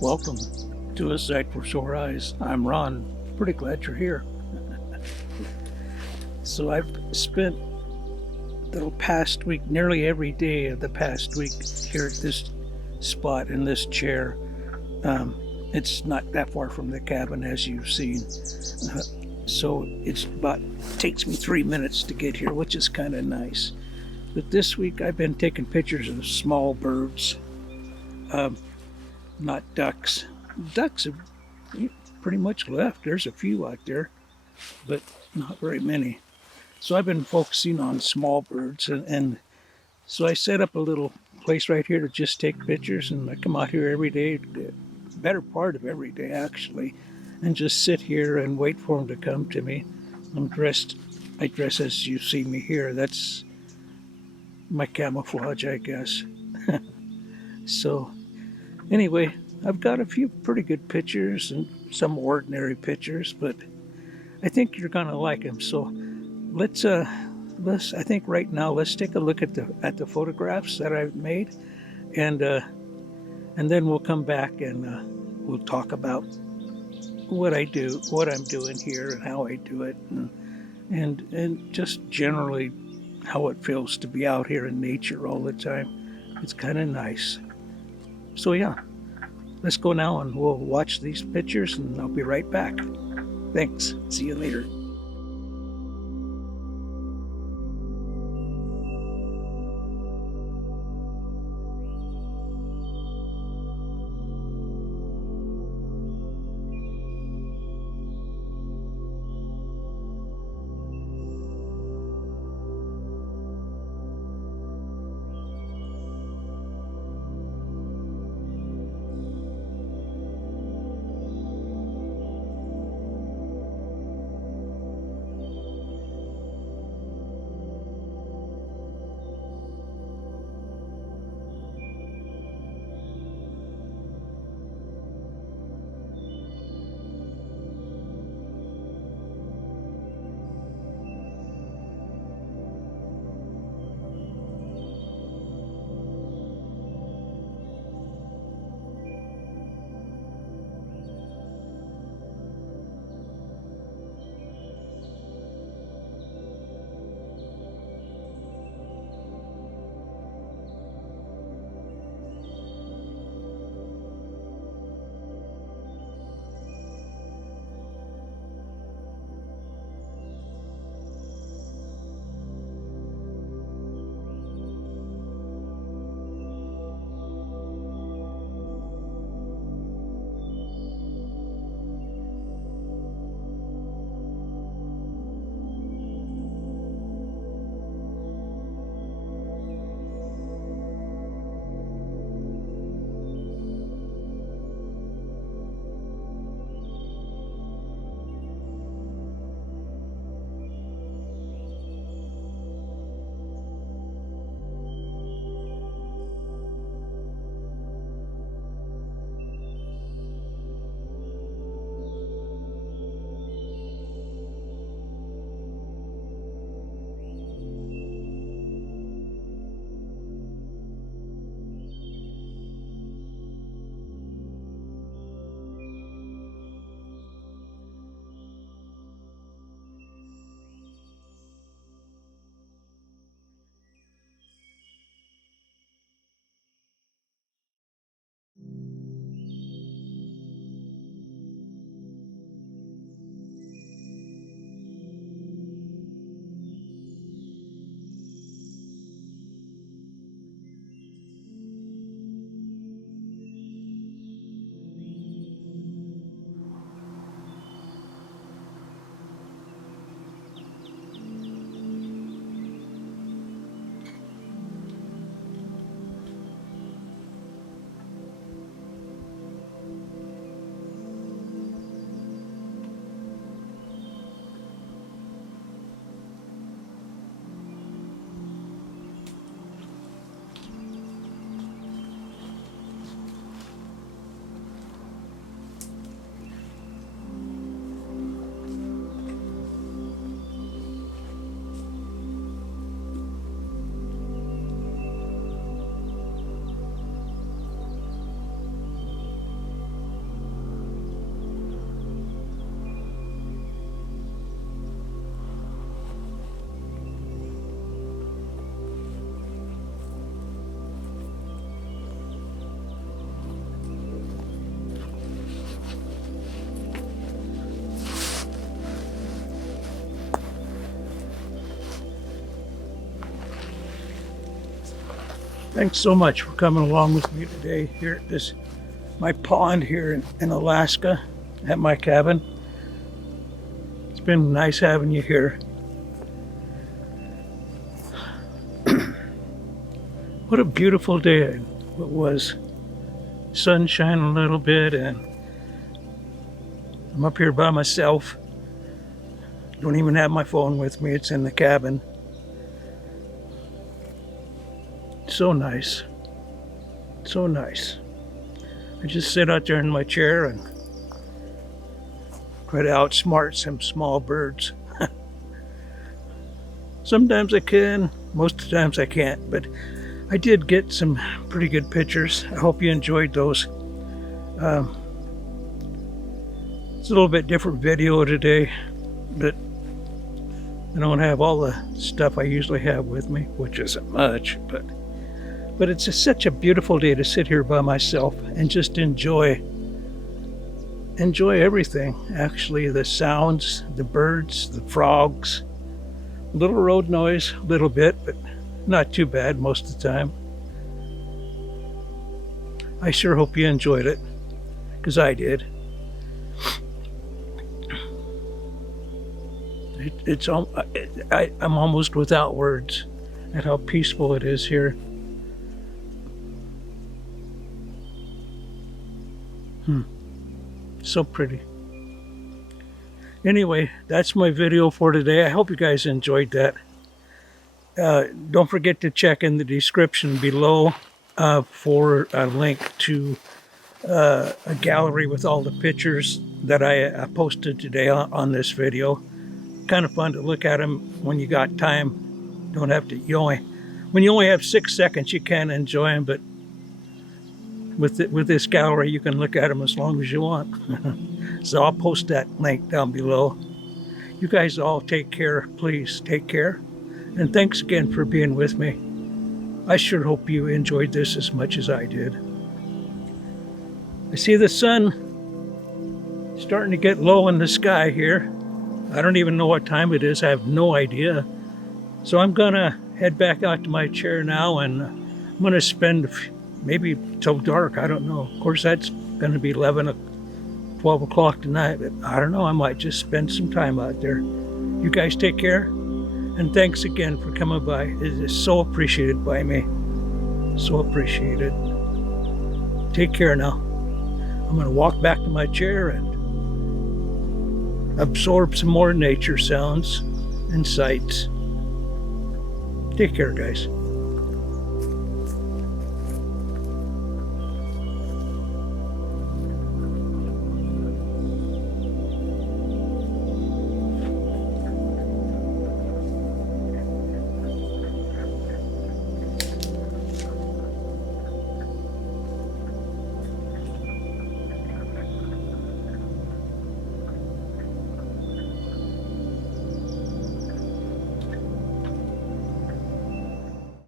Welcome to A Sight for Sore Eyes. I'm Ron. Pretty glad you're here. So I've spent the past week, nearly every day of the past week, here at this spot in this chair. It's not that far from the cabin, as you've seen. So takes me 3 minutes to get here, which is kind of nice. But this week I've been taking pictures of small birds, not ducks. Ducks have pretty much left. There's a few out there, but not very many. So I've been focusing on small birds, and so I set up a little place right here to just take pictures, and I come out here every day, the better part of every day actually, and just sit here and wait for them to come to me. I dress as you see me here. That's my camouflage, I guess. So anyway, I've got a few pretty good pictures and some ordinary pictures, but I think you're gonna like them. So let's I think right now let's take a look at the photographs that I've made, and then we'll come back and we'll talk about what I'm doing here, and how I do it, and just generally how it feels to be out here in nature all the time. It's kind of nice. So yeah, let's go now and we'll watch these pictures, and I'll be right back. Thanks. See you later. Thanks so much for coming along with me today here at this my pond here in Alaska at my cabin. It's been nice having you here. What a beautiful day it was. Sunshine a little bit, and I'm up here by myself. Don't even have my phone with me, it's in the cabin. So nice. So nice. I just sit out there in my chair and try to outsmart some small birds. Sometimes I can, most of the times I can't, but I did get some pretty good pictures. I hope you enjoyed those. It's a little bit different video today, but I don't have all the stuff I usually have with me, which isn't much, but it's just such a beautiful day to sit here by myself and just enjoy everything. Actually, the sounds, the birds, the frogs, a little road noise, a little bit, but not too bad most of the time. I sure hope you enjoyed it, because I did. I'm almost without words at how peaceful it is here. So pretty. Anyway, that's my video for today. I hope you guys enjoyed that. Don't forget to check in the description below for a link to a gallery with all the pictures that I posted today on this video. Kind of fun to look at them when you got time. Don't have to, when you only have 6 seconds, you can enjoy them, but with this gallery, you can look at them as long as you want. So I'll post that link down below. You guys all take care. Please take care. And thanks again for being with me. I sure hope you enjoyed this as much as I did. I see the sun starting to get low in the sky here. I don't even know what time it is. I have no idea. So I'm gonna head back out to my chair now, and I'm gonna spend maybe till dark, I don't know. Of course, that's gonna be 12 o'clock tonight, but I don't know, I might just spend some time out there. You guys take care, and thanks again for coming by. It is so appreciated by me. So appreciated. Take care now. I'm gonna walk back to my chair and absorb some more nature sounds and sights. Take care, guys.